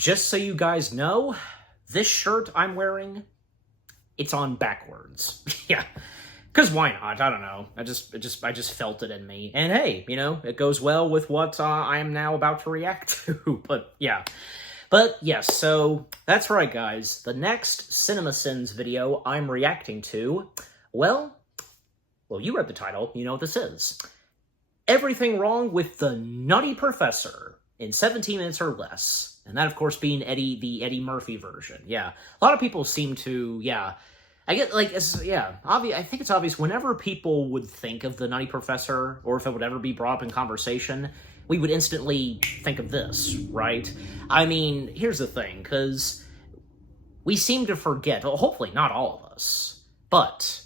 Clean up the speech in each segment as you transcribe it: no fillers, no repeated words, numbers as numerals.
Just so you guys know, this shirt I'm wearing, it's on backwards. Yeah. Because why not? I don't know. I just felt it in me. And hey, you know, it goes well with what I am now about to react to. But yeah. But yes, so that's right, guys. The next CinemaSins video I'm reacting to, well, you read the title. You know what this is. Everything Wrong with the Nutty Professor in 17 minutes or less. And that, of course, being the Eddie Murphy version. Yeah. A lot of people seem to, yeah. I get, like, I think it's obvious whenever people would think of the Nutty Professor, or if it would ever be brought up in conversation, we would instantly think of this, right? I mean, here's the thing, because we seem to forget, well, hopefully not all of us, but,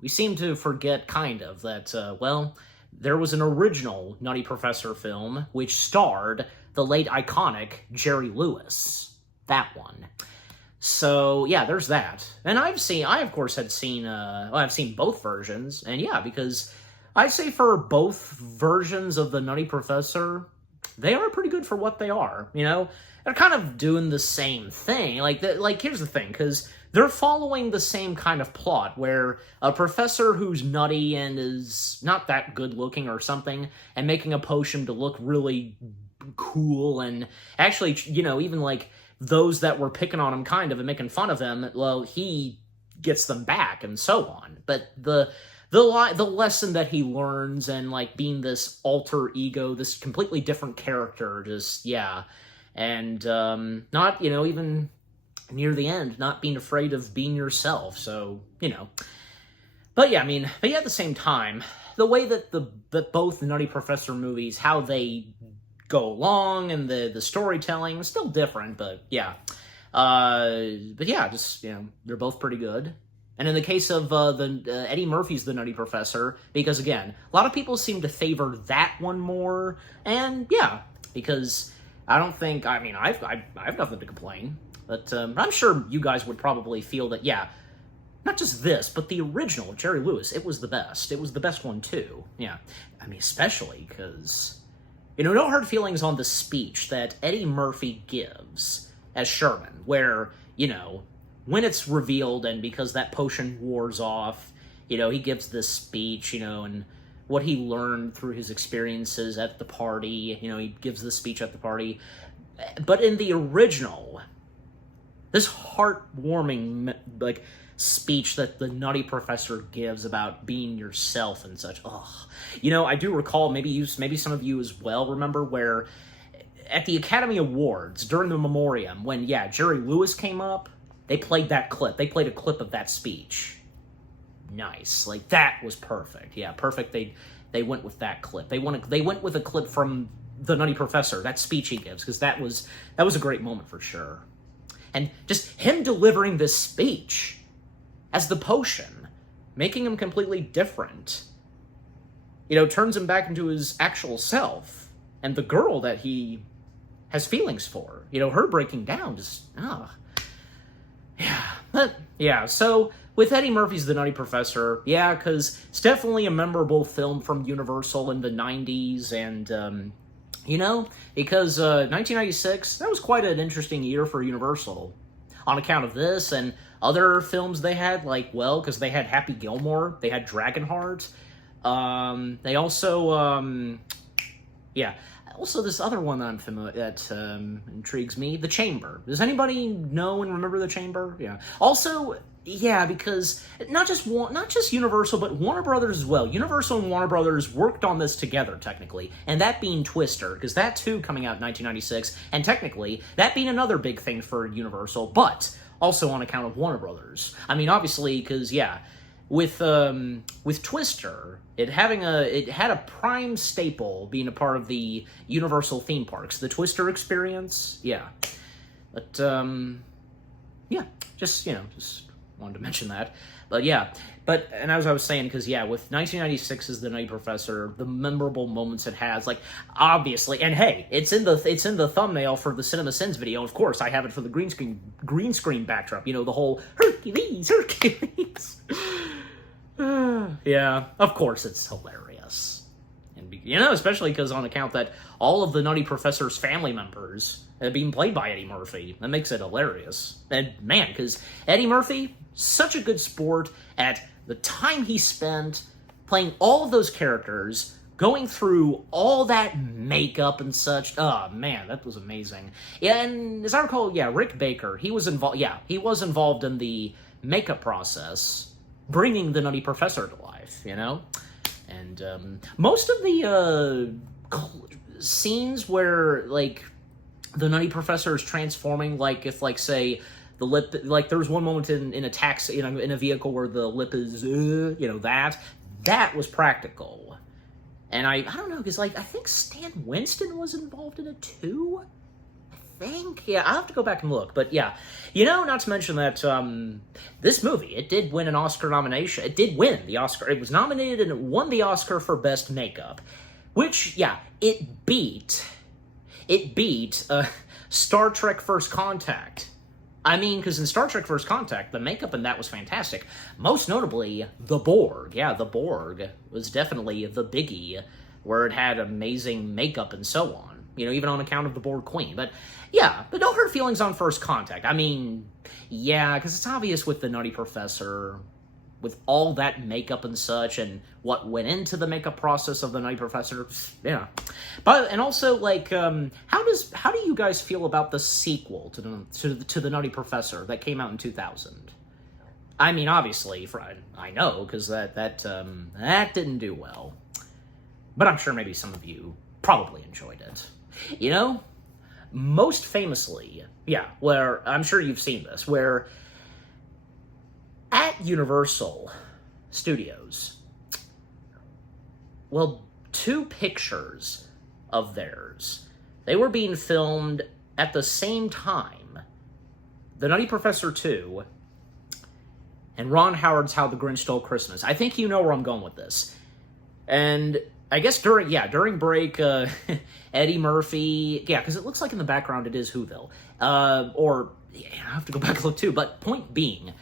we seem to forget, kind of, that, well, there was an original Nutty Professor film which starred the late iconic Jerry Lewis. That one. So, yeah, there's that. And I've seen both versions, and yeah, because I'd say for both versions of the Nutty Professor, they are pretty good for what they are, you know? They're kind of doing the same thing. Like, here's the thing, because they're following the same kind of plot, where a professor who's nutty and is not that good-looking or something, and making a potion to look really cool, and actually, you know, even, like, those that were picking on him kind of and making fun of him, well, he gets them back and so on. But the lesson that he learns and, like, being this alter ego, this completely different character, just, yeah. And, not, you know, even near the end, not being afraid of being yourself, so, you know. But yeah, I mean, but yeah, at the same time, the way that that both the Nutty Professor movies, how they go along, and the storytelling is still different, but yeah. But yeah, just, you know, they're both pretty good. And in the case of Eddie Murphy's The Nutty Professor, because again, a lot of people seem to favor that one more, and yeah, because I don't think, I mean, I've nothing to complain, but I'm sure you guys would probably feel that, yeah, not just this, but the original Jerry Lewis, it was the best. It was the best one too, yeah. I mean, especially because, you know, no hard feelings on the speech that Eddie Murphy gives as Sherman, where, you know, when it's revealed and because that potion wears off, you know, he gives this speech, you know, and what he learned through his experiences at the party, you know, he gives this speech at the party. But in the original, this heartwarming, like, speech that the Nutty Professor gives about being yourself and such. Ugh. You know, I do recall, maybe some of you as well remember, where at the Academy Awards, during the memoriam, when, yeah, Jerry Lewis came up, they played that clip. They played a clip of that speech. Nice. Like, that was perfect. Yeah, perfect. They went with that clip. They went with a clip from the Nutty Professor, that speech he gives, because that was a great moment for sure. And just him delivering this speech as the potion, making him completely different, you know, turns him back into his actual self. And the girl that he has feelings for, you know, her breaking down, just, yeah. But, yeah, so with Eddie Murphy's The Nutty Professor, yeah, because it's definitely a memorable film from Universal in the 90s, and, you know, because 1996, that was quite an interesting year for Universal on account of this and other films they had, like, well, because they had Happy Gilmore, they had Dragonheart, they also, yeah, also this other one that I'm familiar, that intrigues me, The Chamber. Does anybody know and remember The Chamber? Yeah. Also, yeah, because not just Universal, but Warner Brothers as well. Universal and Warner Brothers worked on this together, technically, and that being Twister, because that too coming out in 1996, and technically, that being another big thing for Universal, but also on account of Warner Brothers. I mean, obviously, because, yeah, with Twister, it had a prime staple being a part of the Universal theme parks, the Twister experience, yeah. But, yeah, just, you know, just wanted to mention that. But yeah, and as I was saying, because yeah, with 1996 as The Nutty Professor, the memorable moments it has, like, obviously, and hey, it's in the thumbnail for the CinemaSins video. Of course, I have it for the green screen backdrop. You know, the whole Hercules. Yeah, of course, it's hilarious, and especially because on account that all of the Nutty Professor's family members have been played by Eddie Murphy. That makes it hilarious. And man, because Eddie Murphy, such a good sport at the time he spent playing all of those characters, going through all that makeup and such. Oh, man, that was amazing. Yeah, and as I recall, Rick Baker, he was involved in the makeup process, bringing the Nutty Professor to life, And most of the scenes where, like, the Nutty Professor is transforming, like, if, like, say, the lip, like, there was one moment in a taxi, in a vehicle where the lip is, that was practical. And I don't know, because, like, I think Stan Winston was involved in it, too? I think? Yeah, I'll have to go back and look. But, yeah. Not to mention that this movie, it did win an Oscar nomination. It did win the Oscar. It was nominated and it won the Oscar for Best Makeup. Which, it beat Star Trek First Contact. I mean, because in Star Trek First Contact, the makeup in that was fantastic. Most notably, the Borg. Yeah, the Borg was definitely the biggie, where it had amazing makeup and so on. Even on account of the Borg Queen. But no hurt feelings on First Contact. I mean, because it's obvious with the Nutty Professor, with all that makeup and such, and what went into the makeup process of the Nutty Professor, But, and also, like, how do you guys feel about the sequel to the Nutty Professor that came out in 2000? I mean, obviously, I know, because that didn't do well. But I'm sure maybe some of you probably enjoyed it. Most famously, where, I'm sure you've seen this, where at Universal Studios, two pictures of theirs, they were being filmed at the same time. The Nutty Professor 2 and Ron Howard's How the Grinch Stole Christmas. I think you know where I'm going with this. And I guess during break, Eddie Murphy, because it looks like in the background it is Whoville. I have to go back and look too, but point being,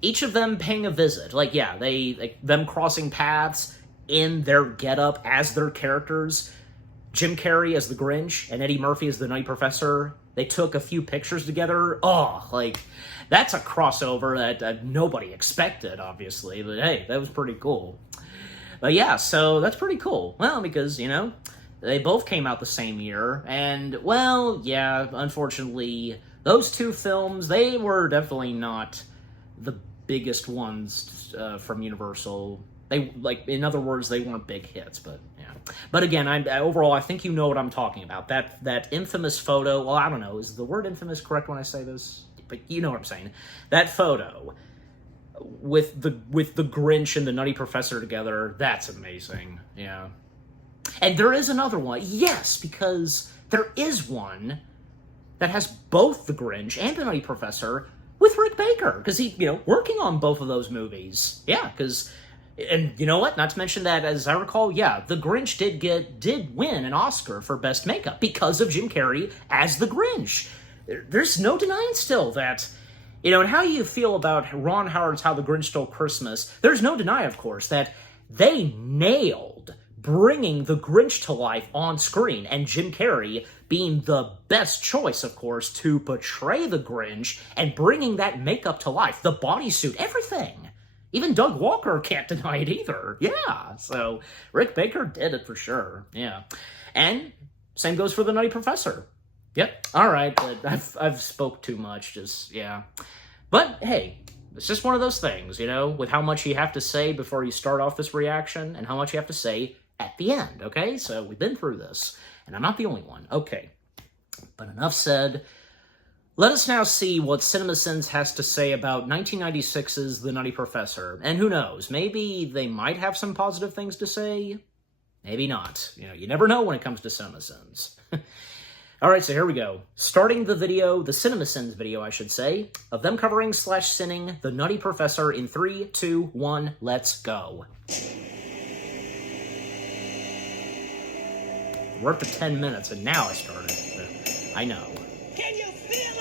each of them paying a visit. Them crossing paths in their getup as their characters. Jim Carrey as the Grinch and Eddie Murphy as the Nutty Professor. They took a few pictures together. That's a crossover that nobody expected, obviously. But hey, that was pretty cool. But so that's pretty cool. Well, because, they both came out the same year. And, unfortunately, those two films, they were definitely not the biggest ones from Universal. In other words, they weren't big hits, but But again, overall, I think you know what I'm talking about. That infamous photo, well, I don't know, is the word infamous correct when I say this? But you know what I'm saying. That photo with the Grinch and the Nutty Professor together, that's amazing. Yeah. And there is another one. Yes, because there is one that has both the Grinch and the Nutty Professor with Rick Baker, because he, working on both of those movies. Yeah, because, and you know what? Not to mention that, as I recall, the Grinch did win an Oscar for Best Makeup because of Jim Carrey as the Grinch. There's no denying still that, and how you feel about Ron Howard's How the Grinch Stole Christmas, there's no deny, of course, that they nailed bringing the Grinch to life on screen, and Jim Carrey being the best choice, of course, to portray the Grinch and bringing that makeup to life, the bodysuit, everything. Even Doug Walker can't deny it either. Yeah, so Rick Baker did it for sure. Yeah, and same goes for the Nutty Professor. Yep. All right, but I've spoke too much. But hey, it's just one of those things, with how much you have to say before you start off this reaction and how much you have to say at the end. Okay, so we've been through this, and I'm not the only one. Okay, but enough said. Let us now see what CinemaSins has to say about 1996's The Nutty Professor. And who knows, maybe they might have some positive things to say. Maybe not. You never know when it comes to CinemaSins. Alright, so here we go. Starting the video, the CinemaSins video, I should say, of them covering / sinning The Nutty Professor in 3, 2, 1, let's go. We're up to 10 minutes, and now I started. I know. Can you feel it?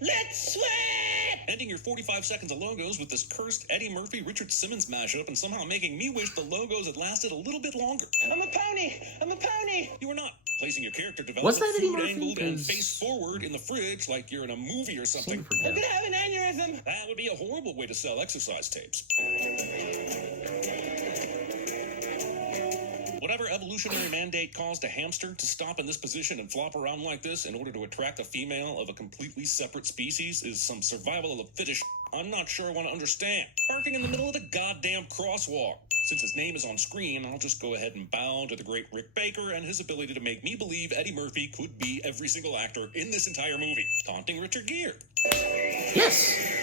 Let's sweat! Ending your 45 seconds of logos with this cursed Eddie Murphy, Richard Simmons mashup and somehow making me wish the logos had lasted a little bit longer. I'm a pony! I'm a pony! You are not. Placing your character Was development that Eddie food Murphy? angled and 'Cause- face forward in the fridge like you're in a movie or something. Seem to forget. I'm gonna have an aneurysm! That would be a horrible way to sell exercise tapes. Whatever evolutionary mandate caused a hamster to stop in this position and flop around like this in order to attract a female of a completely separate species is some survival of the fittest I'm not sure I want to understand. Parking in the middle of the goddamn crosswalk. Since his name is on screen, I'll just go ahead and bow to the great Rick Baker and his ability to make me believe Eddie Murphy could be every single actor in this entire movie. Taunting Richard Gere. Yes,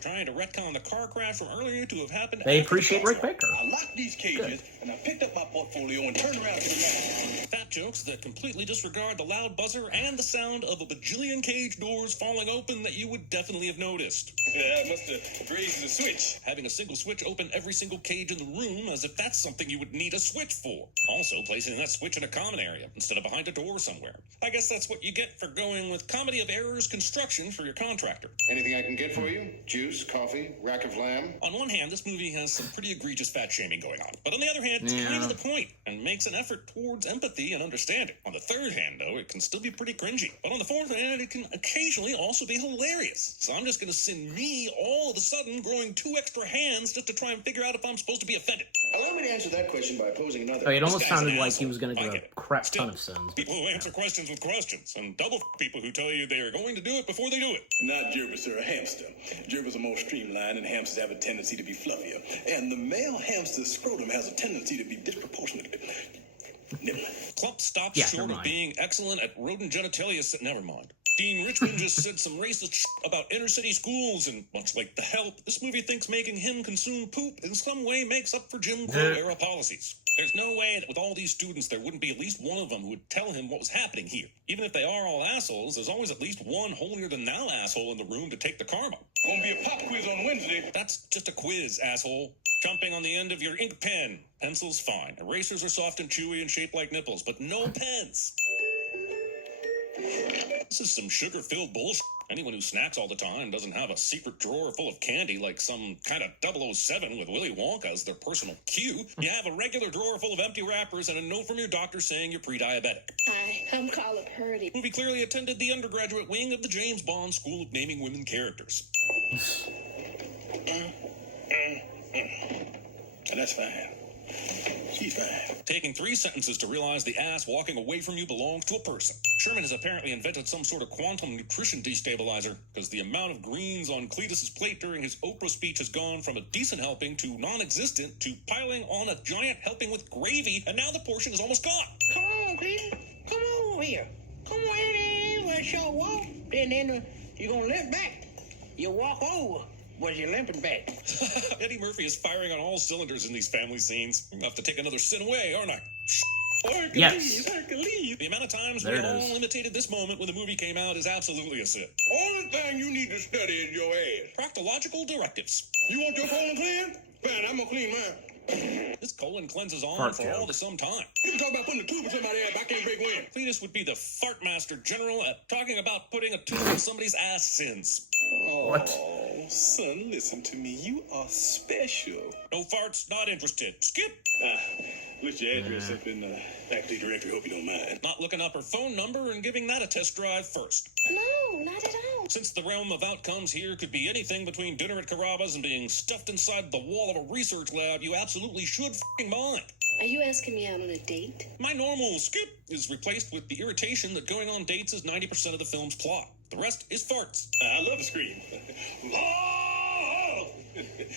Trying to retcon the car crash from earlier to have happened. they after the appreciate Rick crosswalk. Baker. I locked these cages, and I picked up my portfolio and turned around to the left. Fat jokes that completely disregard the loud buzzer and the sound of a bajillion cage doors falling open that you would definitely have noticed. Yeah, I must have grazed the switch. Having a single switch open every single cage in the room as if that's something you would need a switch for. Also placing that switch in a common area instead of behind a door somewhere. I guess that's what you get for going with comedy of errors construction for your contractor. Anything I can get for you? Juice, coffee, rack of lamb? On one hand, this movie has some pretty egregious fat shaming going on. But on the other hand, it's Yeah. kind of the point and makes an effort towards empathy and understanding. On the third hand, though, it can still be pretty cringy. But on the fourth hand, it can occasionally also be hilarious. So I'm just going to send me all of a sudden growing 2 extra hands just to try and figure out if I'm supposed to be offended. Allow me to answer that question by posing another. Oh, it almost This guy's sounded an like he asshole. was going to I do get a it. crap Still, ton of sins. People who answer questions with questions, and double people who tell you they are going to do it before they do it. Not gerbils, sir, a hamster. Gerbils are more streamlined, and hamsters have a tendency to be fluffier. And the male hamster's scrotum has a tendency to be disproportionately nibbling. Clump stops Yeah, short never of mind. being excellent at rodent genitalia. Never mind. Dean Richmond just said some racist about inner city schools, and much like The Help, this movie thinks making him consume poop in some way makes up for Jim Crow era policies. There's no way that with all these students there wouldn't be at least one of them who would tell him what was happening here. Even if they are all assholes, there's always at least one holier-than-thou asshole in the room to take the karma. Gonna be a pop quiz on Wednesday. That's just a quiz, asshole. Chomping on the end of your ink pen. Pencils, fine. Erasers are soft and chewy and shaped like nipples, but no pens. This is some sugar-filled bullshit. Anyone who snacks all the time doesn't have a secret drawer full of candy like some kind of 007 with Willy Wonka as their personal cue. You have a regular drawer full of empty wrappers and a note from your doctor saying you're pre-diabetic. Hi, I'm Carla Purdy. Movie clearly attended the undergraduate wing of the James Bond School of Naming Women Characters. And that's fine. She's fine. Taking 3 sentences to realize the ass walking away from you belongs to a person. Sherman has apparently invented some sort of quantum nutrition destabilizer, because the amount of greens on Cletus's plate during his Oprah speech has gone from a decent helping to non-existent to piling on a giant helping with gravy, and now the portion is almost gone. Come on, Cleveland. Come over here. Come on in. Let's show walk. Then you're gonna limp back. You walk over, but you're limping back. Eddie Murphy is firing on all cylinders in these family scenes. I'm gonna have to take another sin away, aren't I? Yes. Hercules. The amount of times There we it all is. imitated this moment when the movie came out is absolutely a sin. Only thing you need to study is your ass. Practological directives. You want your colon clean? Fine, I'm gonna clean mine. This colon cleanses on Fart for joke. all the some time. You can talk about putting a tube in somebody's ass, but I can't break wind. Cletus would be the fart master general at talking about putting a tube in somebody's ass sins. What? Oh, son, listen to me. You are special. No farts, not interested. Skip. List your address up in the faculty directory. Hope you don't mind. Not looking up her phone number and giving that a test drive first. No, not at all. Since the realm of outcomes here could be anything between dinner at Carrabba's and being stuffed inside the wall of a research lab, you absolutely should f***ing mind. Are you asking me out on a date? My normal skip is replaced with the irritation that going on dates is 90% of the film's plot. The rest is farts. I love to scream.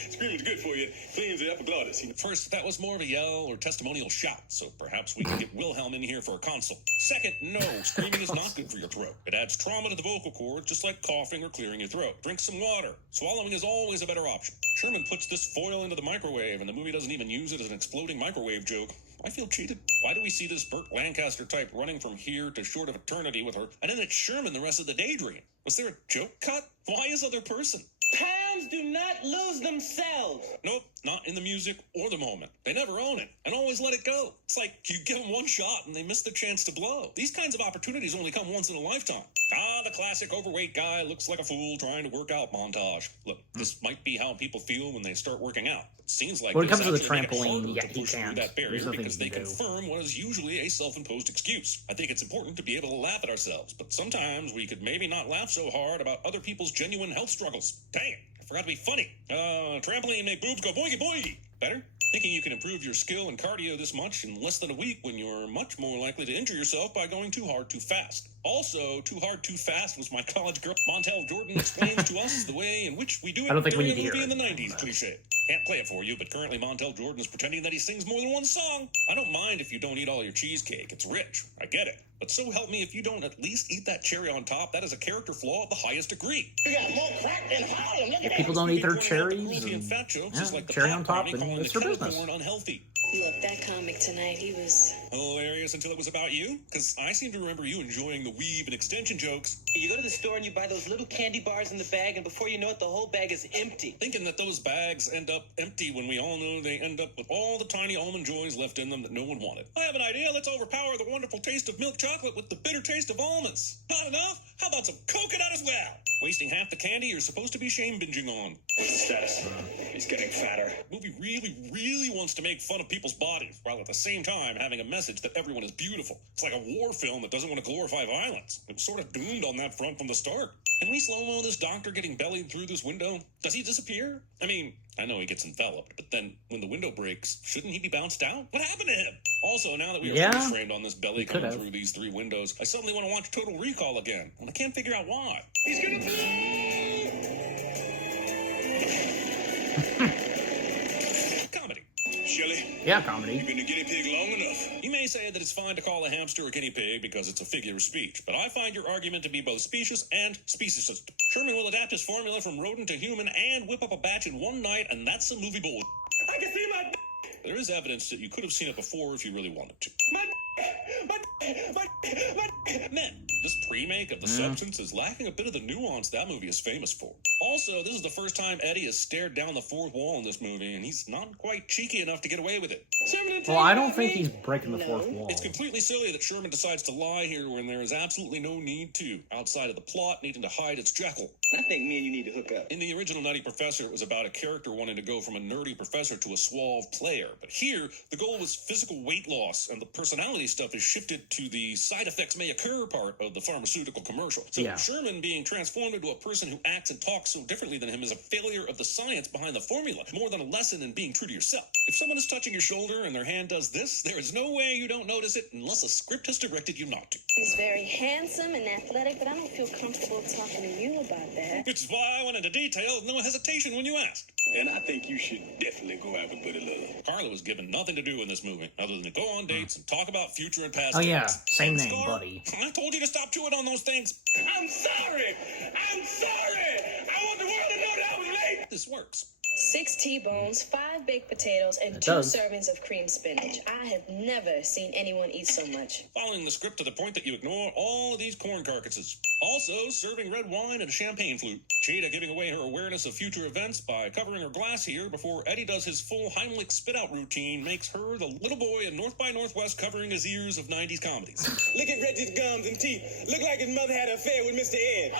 Screaming's good for you. Cleans the epiglottis. At first, that was more of a yell or testimonial shout, so perhaps we can get Wilhelm in here for a consult. Second, no, screaming is not good for your throat. It adds trauma to the vocal cords, just like coughing or clearing your throat. Drink some water. Swallowing is always a better option. Sherman puts this foil into the microwave, and the movie doesn't even use it as an exploding microwave joke. I feel cheated. Why do we see this Burt Lancaster type running from here to short of eternity with her, and then it's Sherman the rest of the daydream? Was there a joke cut? Why his other person? Time's do not lose themselves. Nope, not in the music or the moment. They never own it and always let it go. It's like you give them one shot and they miss the chance to blow. These kinds of opportunities only come once in a lifetime. The classic overweight guy looks like a fool trying to work out montage. Look, this might be how people feel when they start working out. It seems like When it comes to the actually make it trampoline, harder yeah, to he push through can't. that barrier There's nothing because he they can do. confirm what is usually a self-imposed excuse. I think it's important to be able to laugh at ourselves, but sometimes we could maybe not laugh so hard about other people's genuine health struggles. Dang it, I forgot to be funny. Trampoline make boobs go boingy boingy. Better? Thinking you can improve your skill and cardio this much in less than a week when you're much more likely to injure yourself by going too hard too fast. Also, too hard too fast was my college girl Montel Jordan explains to us the way in which we do it I don't think we during need a to movie hear in the it. 90s cliche. Can't play it for you, but currently Montel Jordan is pretending that he sings more than one song. I don't mind if you don't eat all your cheesecake. It's rich. I get it. But so help me if you don't at least eat that cherry on top. That is a character flaw of the highest degree. You got more crack than Harlem. Look at that. People don't eat their Pointing out the cherries. cruelty and And, fat jokes yeah, is like the cherry pot on top, brownie and calling it's the their kettle business. corn unhealthy. Look, that comic tonight, he was... Hilarious until it was about you? Because I seem to remember you enjoying the weave and extension jokes, You go to the store and you buy those little candy bars in the bag, and before you know it, the whole bag is empty. thinking that those bags end up empty when we all know they end up with all the tiny almond joys left in them that no one wanted. I have an idea. Let's overpower the wonderful taste of milk chocolate with the bitter taste of almonds. Not enough? How about some coconut as well? Wasting half the candy you're supposed to be shame binging on. What's the status? He's getting fatter. Movie really wants to make fun of people's bodies, while at the same time having a message that everyone is beautiful. It's like a war film that doesn't want to glorify violence. It was sort of doomed on that front from the start. Can we slow-mo this doctor getting bellied through this window? Does he disappear? I mean, I know he gets enveloped, but then when the window breaks, shouldn't he be bounced out? What happened to him? Also, now that we are Yeah, freeze framed on this belly he could coming have. through these three windows, I suddenly want to watch Total Recall again, and I can't figure out why. He's gonna Comedy. Shelley, Yeah, you've comedy. Mm-hmm. been a guinea pig long enough. You may say that it's fine to call a hamster a guinea pig because it's a figure of speech, but I find your argument to be both specious and speciesist. Sherman will adapt his formula from rodent to human and whip up a batch in one night, and that's some movie bull. I can see my There is evidence that you could have seen it before if you really wanted to. my Men, this pre-make of the substance is lacking a bit of the nuance that movie is famous for. Also, this is the first time Eddie has stared down the fourth wall in this movie, and he's not quite cheeky enough to get away with it. Well, I don't think he's breaking the fourth wall. It's completely silly that Sherman decides to lie here when there is absolutely no need to, outside of the plot needing to hide its Jekyll. I think me and you need to hook up. In the original Nutty Professor, it was about a character wanting to go from a nerdy professor to a suave player. But here, the goal was physical weight loss, and the personality stuff is shifted to the side effects may occur part of the pharmaceutical commercial. So Yeah. Sherman being transformed into a person who acts and talks so differently than him is a failure of the science behind the formula, more than a lesson in being true to yourself. If someone is touching your shoulder and their hand does this, there is no way you don't notice it unless a script has directed you not to. He's very handsome and athletic, but I don't feel comfortable talking to you about that. Which is why I went into detail with no hesitation when you asked. And I think you should definitely go out with Buddy Love. Carla was given nothing to do in this movie other than to go on dates and talk about future and past Oh, yeah. dates. Same And name, Scar, Buddy. I told you to stop chewing on those things. I'm sorry! I'm sorry! I want the world to know that I was late! This works. 6 T-bones, 5 baked potatoes, and It 2 does. servings of cream spinach. I have never seen anyone eat so much. Following the script to the point that you ignore all of these corn carcasses. Also, serving red wine and a champagne flute. Cheetah giving away her awareness of future events by covering her glass here before Eddie does his full Heimlich spit-out routine makes her the little boy in North by Northwest covering his ears of 90s comedies. Look at Reggie's gums and teeth. Look like his mother had an affair with Mr. Ed.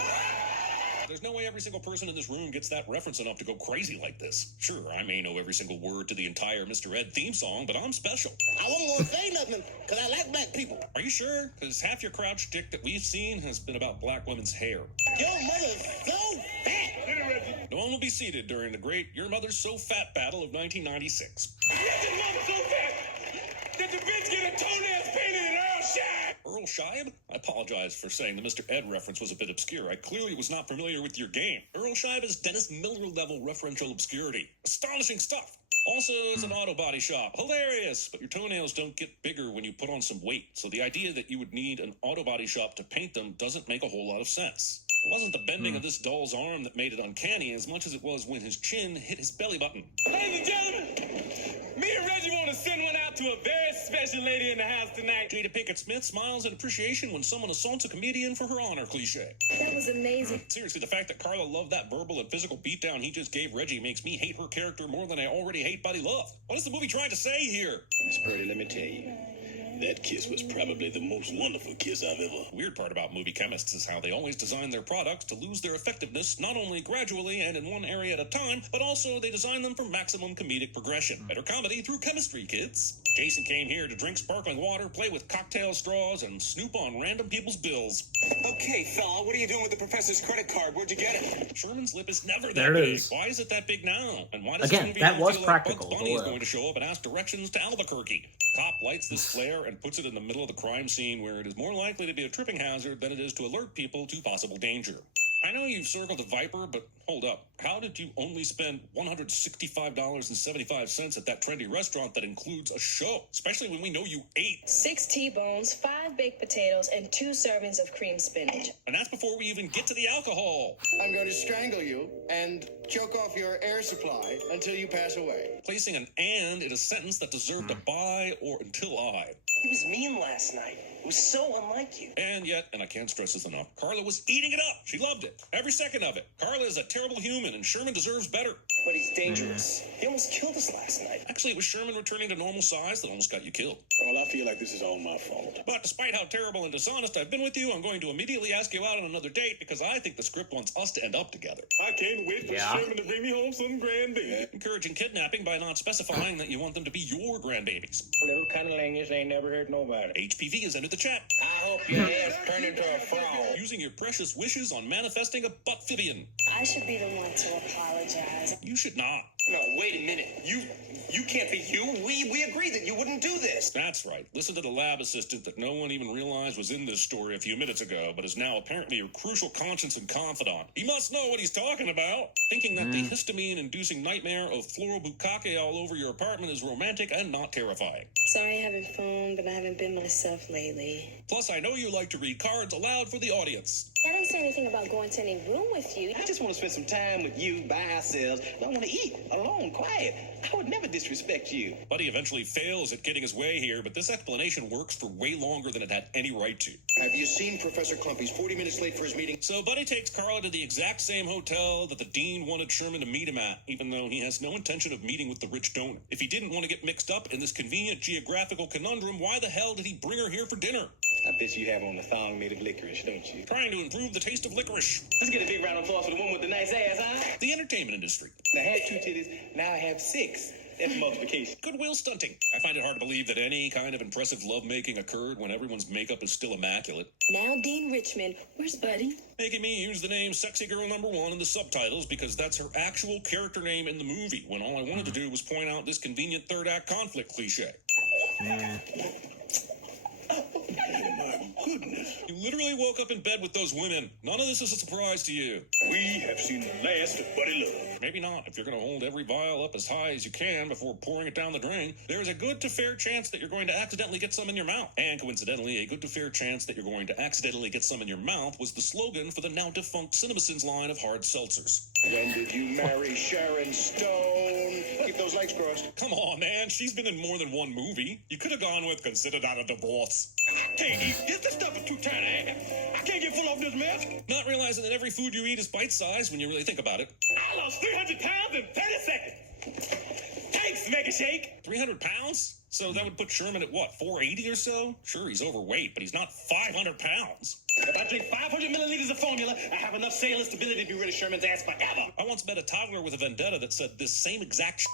There's no way every single person in this room gets that reference enough to go crazy like this. Sure, I may know every single word to the entire Mr. Ed theme song, but I'm special. I wasn't gonna say nothing, because I like black people. Are you sure? Because half your crouch dick that we've seen has been about black women's hair. Your mother's so fat. No one will be seated during the great Your Mother's So Fat battle of 1996. Your mama's so fat that the bitch get her toenails painted in Earl Shine! Earl Scheib? I apologize for saying the Mr. Ed reference was a bit obscure. I clearly was not familiar with your game. Earl Scheib is Dennis Miller-level referential obscurity. Astonishing stuff. Also, it's an auto body shop. Hilarious! But your toenails don't get bigger when you put on some weight, so the idea that you would need an auto body shop to paint them doesn't make a whole lot of sense. It wasn't the bending of this doll's arm that made it uncanny as much as it was when his chin hit his belly button. Ladies and gentlemen, me and Reggie want to send one out out to a very special lady in the house tonight. Jada Pinkett Smith smiles in appreciation when someone assaults a comedian for her honor cliche. That was amazing. Seriously, the fact that Carla loved that verbal and physical beatdown he just gave Reggie makes me hate her character more than I already hate Buddy Love. What is the movie trying to say here? Miss Purdy, let me tell you, that kiss was probably the most wonderful kiss I've ever. Weird part about movie chemists is how they always design their products to lose their effectiveness, not only gradually and in one area at a time, but also they design them for maximum comedic progression. Better comedy through chemistry, kids. Jason came here to drink sparkling water, play with cocktail straws, and snoop on random people's bills. Okay, fella, what are you doing with the professor's credit card? Where'd you get it? Sherman's lip is never that There it big. is. Why is it that big now? And why does Again, this movie that now was feel practical, like Bugs Bunny is the going to show up and ask directions to Albuquerque? Cop lights this flare and puts it in the middle of the crime scene where it is more likely to be a tripping hazard than it is to alert people to possible danger. I know you've circled the Viper, but hold up. How did you only spend $165.75 at that trendy restaurant that includes a show? Especially when we know you ate. 6 T-bones, 5 baked potatoes, and 2 servings of cream spinach. And that's before we even get to the alcohol. I'm going to strangle you and choke off your air supply until you pass away. Placing an "and" in a sentence that deserved a "by" or "until I." He was mean last night. It was so unlike you. And yet, and I can't stress this enough, Carla was eating it up. She loved it. Every second of it. Carla is a terrible human, and Sherman deserves better. But he's dangerous. He almost killed us last night. Actually, it was Sherman returning to normal size that almost got you killed. Well, I feel like this is all my fault. But despite how terrible and dishonest I've been with you, I'm going to immediately ask you out on another date because I think the script wants us to end up together. I can't wait for Yeah. Sherman to bring me home some grandbaby. Encouraging kidnapping by not specifying that you want them to be your grandbabies. Little cunnilingus ain't never hurt nobody. HPV has entered the chat. I hope your ass turned into a frog. Using your precious wishes on manifesting a butt-phibian. I should be the one to apologize. You should not. No, wait a minute. You can't be you. We agreed that you wouldn't do this. That's right. Listen to the lab assistant that no one even realized was in this story a few minutes ago, but is now apparently your crucial conscience and confidant. He must know what he's talking about. Thinking that the histamine-inducing nightmare of floral bukkake all over your apartment is romantic and not terrifying. Sorry I haven't phoned, but I haven't been myself lately. Plus, I know you like to read cards aloud for the audience. I didn't say anything about going to any room with you. I just want to spend some time with you by ourselves. I want to eat alone, quiet. I would never disrespect you. Buddy eventually fails at getting his way here, but this explanation works for way longer than it had any right to. Have you seen Professor Clump? He's 40 minutes late for his meeting. So Buddy takes Carla to the exact same hotel that the dean wanted Sherman to meet him at, even though he has no intention of meeting with the rich donor. If he didn't want to get mixed up in this convenient geographical conundrum, why the hell did he bring her here for dinner? I bet you have on the thong made of licorice, don't you? Trying to improve the taste of licorice. Let's get a big round of applause for the one with the nice ass, huh? The entertainment industry. I had 2 titties, now I have 6. That's multiplication. Goodwill stunting. I find it hard to believe that any kind of impressive lovemaking occurred when everyone's makeup is still immaculate. Now Dean Richmond, where's Buddy? Making me use the name Sexy Girl Number 1 in the subtitles because that's her actual character name in the movie, when all I wanted to do was point out this convenient third act conflict cliche. My goodness. You literally woke up in bed with those women. None of this is a surprise to you. We have seen the last of Buddy Love. Maybe not. If you're going to hold every vial up as high as you can before pouring it down the drain, there's a good to fair chance that you're going to accidentally get some in your mouth. And coincidentally, a good to fair chance that you're going to accidentally get some in your mouth was the slogan for the now defunct CinemaSins line of hard seltzers. When did you marry Sharon Stone? Keep those legs crossed. Come on, man. She's been in more than one movie. You could have gone with Consider That a Divorce. Can't eat. This stuff is too tiny. I can't get full of this mess. Not realizing that every food you eat is bite-sized when you really think about it. I lost 300 pounds in 30 seconds. Thanks, Mega Shake. 300 pounds? So that would put Sherman at what, 480 or so? Sure, he's overweight, but he's not 500 pounds. If I drink 500 milliliters of formula, I have enough saline stability to be rid of Sherman's ass forever. I once met a toddler with a vendetta that said this same exact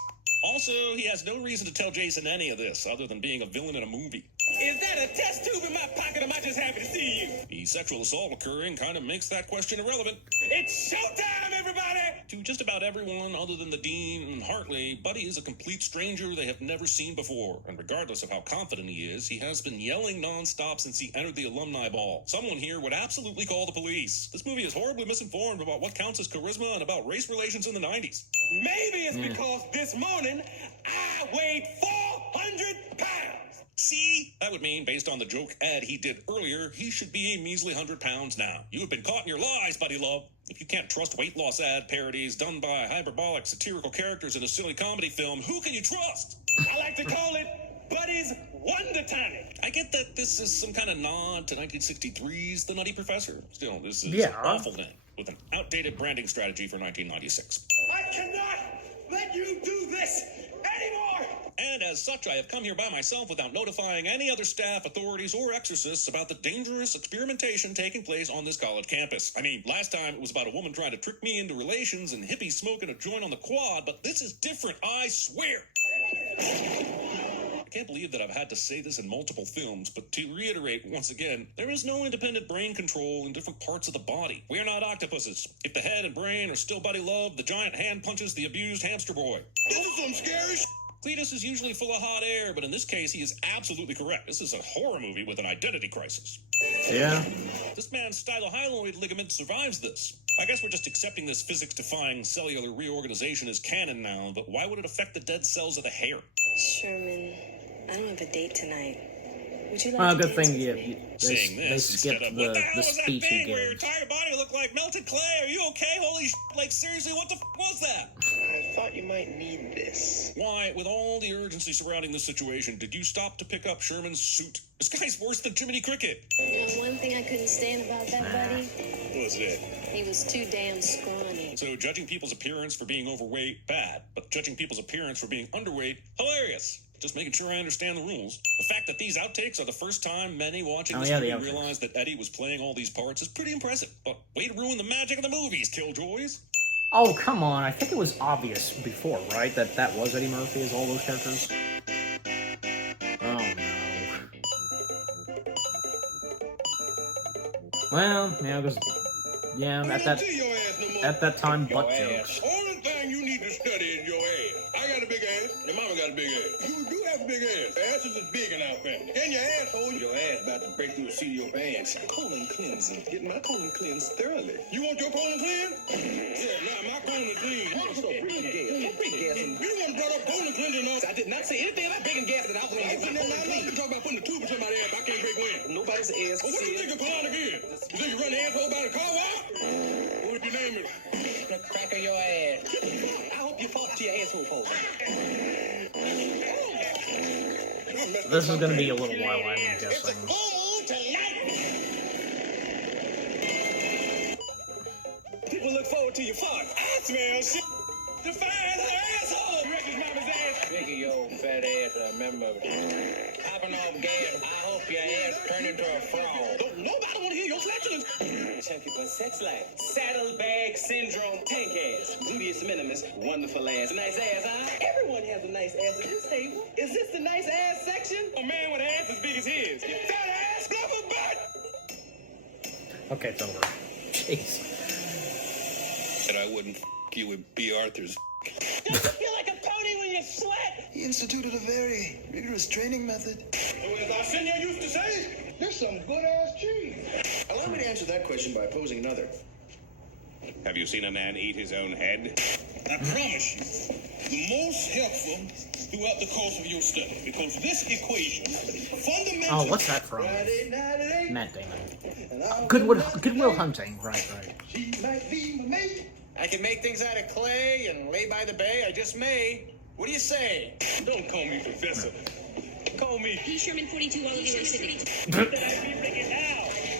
Also, he has no reason to tell Jason any of this other than being a villain in a movie. Is that a test tube in my pocket, or am I just happy to see you? The sexual assault occurring kind of makes that question irrelevant. It's showtime, everybody! To just about everyone other than the Dean and Hartley, Buddy is a complete stranger they have never seen before. And regardless of how confident he is, he has been yelling nonstop since he entered the alumni ball. Someone here would absolutely call the police. This movie is horribly misinformed about what counts as charisma and about race relations in the 90s. Maybe it's because this morning I weighed 400 pounds. See? That would mean, based on the joke ad he did earlier, he should be a measly 100 pounds now. You have been caught in your lies, Buddy Love. If you can't trust weight loss ad parodies done by hyperbolic satirical characters in a silly comedy film, who can you trust? I like to call it Buddy's Wonder Tonic. I get that this is some kind of nod to 1963's The Nutty Professor. Still, this is Yeah. awful then, with an outdated branding strategy for 1996. I cannot let you do this anymore. And as such, I have come here by myself without notifying any other staff, authorities, or exorcists about the dangerous experimentation taking place on this college campus. I mean, last time it was about a woman trying to trick me into relations and hippies smoking a joint on the quad, but this is different, I swear. I can't believe that I've had to say this in multiple films, but to reiterate once again, there is no independent brain control in different parts of the body. We are not octopuses. If the head and brain are still buddy love, the giant hand punches the abused hamster boy. This is some scary shit. Cletus is usually full of hot air, but in this case, he is absolutely correct. This is a horror movie with an identity crisis. Yeah. This man's stylohyaloid ligament survives this. I guess we're just accepting this physics-defying cellular reorganization as canon now, but why would it affect the dead cells of the hair? Sherman, I don't have a date tonight. Would you like Well, to good dance thing with me? Saying they this skipped instead of, what the hell the was that speech he thing where your gave. entire body looked like melted clay? Are you okay? Holy shit, like seriously, what the was that? I thought you might need this. Why, with all the urgency surrounding this situation, did you stop to pick up Sherman's suit? This guy's worse than Jiminy Cricket. You know, one thing I couldn't stand about that buddy, What's that? he was too damn scrawny. So judging people's appearance for being overweight, bad. But judging people's appearance for being underweight, hilarious. Just making sure I understand the rules. The fact that these outtakes are the first time many watching this movie realized that Eddie was playing all these parts is pretty impressive. But way to ruin the magic of the movies, Killjoys. Oh, come on. I think it was obvious before, right? That was Eddie Murphy as all those characters. Oh, no. Well, yeah, because... Yeah, at that time, butt jokes. Only thing you need to study is your ass. I got a big ass. Your mama got a big ass. You do have a big ass. Asses is big in our family. And your asshole, your ass about to break through the seat of your pants. Colon cleansing. Getting my colon cleansed thoroughly. You want your colon cleansed? Yeah, nah, my colon is clean. What's up, breaking gas? Don't break gas. You want brought up colon cleansing up. I did not say anything about breaking gas that I was going to get my colon I'm clean. not talking about putting a tube in somebody's ass. I can't break wind. Nobody's ass. Well, what do you think of colonic is? You think you run the asshole by the car wash? What would you name it? The crack of your ass. I hope you fought to your asshole, folks. This is going to be a little while, I'm guessing. People look forward to your fart. I smell shit. Define her asshole. Rick his mama's ass. Look at your old fat ass, I remember. Hopping off gas, I hope your ass turned into a frog. Don't nobody want to hear your flatulence. Chunky but sex life. Saddlebag syndrome. Tank ass. Gluteus minimus. Wonderful ass. Nice ass, huh? Everyone has a nice ass at this table. Is this the nice ass section? A man with an ass as big as his. You fat ass, flubber butt. Okay, it's over. Jeez. And I wouldn't you with B. Arthur's. Don't you feel like a pony when you sweat? He instituted a very rigorous training method. As Arsenio used to say, There's some good-ass cheese. Allow me to answer that question by posing another. Have you seen a man eat his own head? I promise you, the most helpful throughout the course of your study, because this equation fundamentally... Oh, what's that from? Friday night at 8. Matt Damon. And I'll Goodwill Hunting. Right. She might be my mate. I can make things out of clay and lay by the bay. I just may. What do you say? Don't call me professor. Call me... P. Sherman 42, Wallaby City.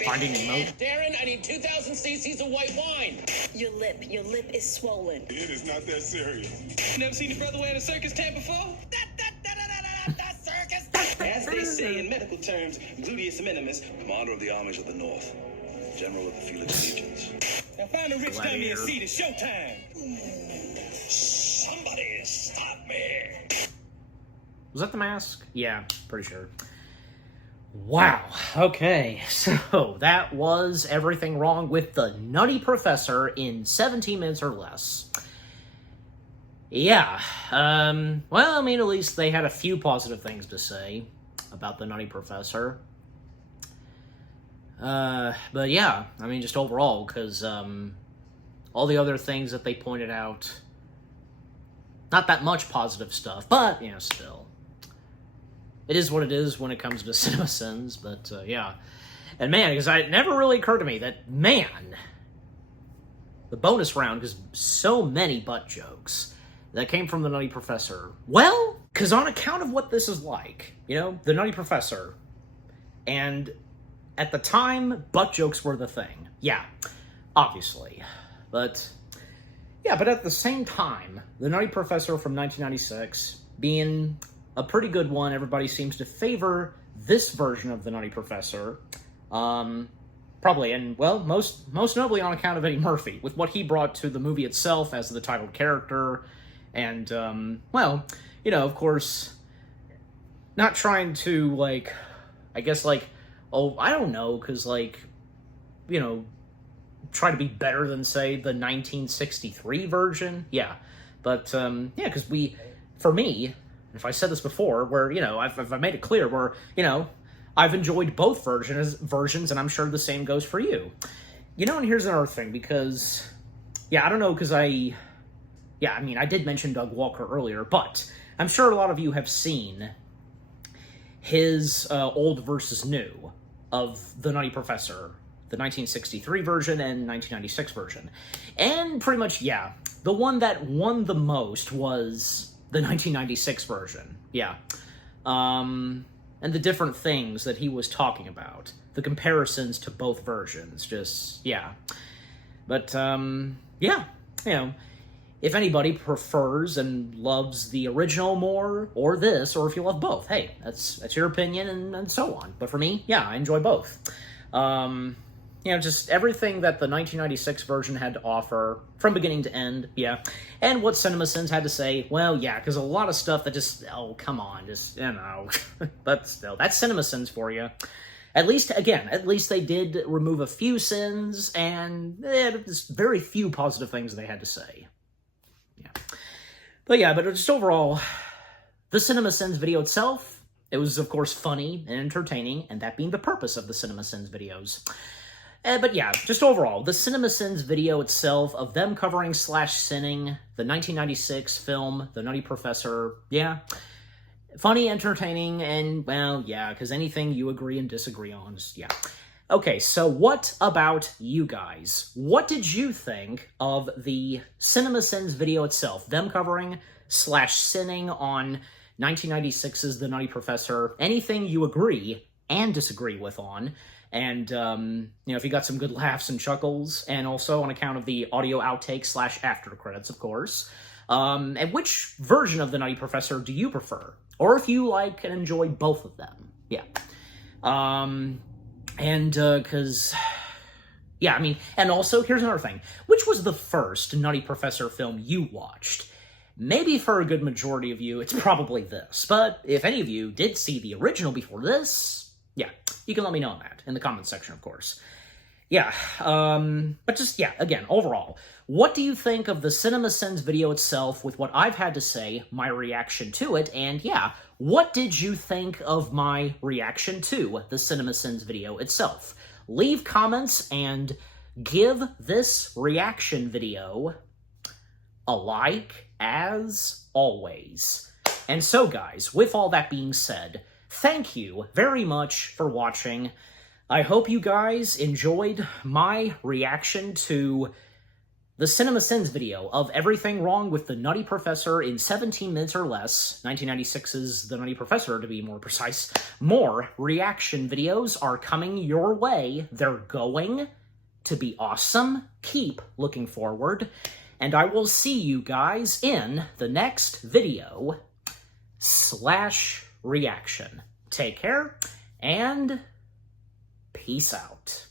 Finding Nemo. Darren, I need 2,000 cc's of white wine. Your lip is swollen. It is not that serious. Never seen your brother wearing a circus tent before? As they say in medical terms, gluteus minimus, Commander of the armies of the North. General of the Felix Legions. Now find a rich dummy and Gladiator. seat. It's showtime. Somebody stop me. Was that the mask? Yeah, pretty sure. Wow. Okay, so that was everything wrong with the Nutty Professor in 17 minutes or less. Yeah. Well, I mean, at least they had a few positive things to say about the Nutty Professor. But yeah, I mean, just overall, because all the other things that they pointed out, not that much positive stuff, but, you know, still. It is what it is when it comes to CinemaSins, but, yeah. And man, because it never really occurred to me that, man, the bonus round, because so many butt jokes that came from the Nutty Professor, well, Because on account of what this is like, you know, the Nutty Professor, and at the time, butt jokes were the thing. Yeah, obviously. But, yeah, but at the same time, the Nutty Professor from 1996, being a pretty good one, everybody seems to favor this version of the Nutty Professor. Probably, and, well, most notably on account of Eddie Murphy, with what he brought to the movie itself as the titled character, and, well, you know, of course, not trying to, like, I guess, like, oh, I don't know, because, like, you know, try to be better than, say, the 1963 version, yeah, but, yeah, because for me, if I said this before, where, you know, I've made it clear, where, you know, I've enjoyed both versions, and I'm sure the same goes for you. You know, and here's another thing, because, yeah, I don't know, because I did mention Doug Walker earlier, but I'm sure a lot of you have seen his old versus new of The Nutty Professor, the 1963 version and 1996 version. And pretty much, yeah, the one that won the most was the 1996 version, yeah. And the different things that he was talking about. The comparisons to both versions, just, yeah. But, yeah, you know, if anybody prefers and loves the original more, or this, or if you love both, hey, that's your opinion, and so on. But for me, yeah, I enjoy both. You know, just everything that the 1996 version had to offer, from beginning to end, yeah. And what CinemaSins had to say, well, yeah, because a lot of stuff that just, oh, come on, just, you know. But still, that's CinemaSins for you. At least they did remove a few sins, and there's very few positive things they had to say. Yeah. But yeah, but just overall, the CinemaSins video itself, it was, of course, funny and entertaining, and that being the purpose of the CinemaSins videos. But yeah, just overall, the CinemaSins video itself of them covering / sinning the 1996 film, The Nutty Professor, yeah. Funny, entertaining, and, well, yeah, because anything you agree and disagree on, just, yeah. Okay, so what about you guys? What did you think of the CinemaSins video itself? Them covering / sinning on 1996's The Nutty Professor. Anything you agree and disagree with on. And, you know, if you got some good laughs and chuckles, and also on account of the audio outtakes / after credits, of course. And which version of The Nutty Professor do you prefer? Or if you like and enjoy both of them. Yeah. Because... yeah, I mean, and also, here's another thing. Which was the first Nutty Professor film you watched? Maybe for a good majority of you, it's probably this. But if any of you did see the original before this... yeah, you can let me know on that in the comments section, of course. Yeah, but just, yeah, again, overall, what do you think of the CinemaSins video itself with what I've had to say, my reaction to it, and yeah, what did you think of my reaction to the CinemaSins video itself? Leave comments and give this reaction video a like, as always. And so, guys, with all that being said, thank you very much for watching. I hope you guys enjoyed my reaction to the CinemaSins video of everything wrong with the Nutty Professor in 17 minutes or less. 1996's The Nutty Professor, to be more precise. More reaction videos are coming your way. They're going to be awesome. Keep looking forward. And I will see you guys in the next video / reaction. Take care, and peace out.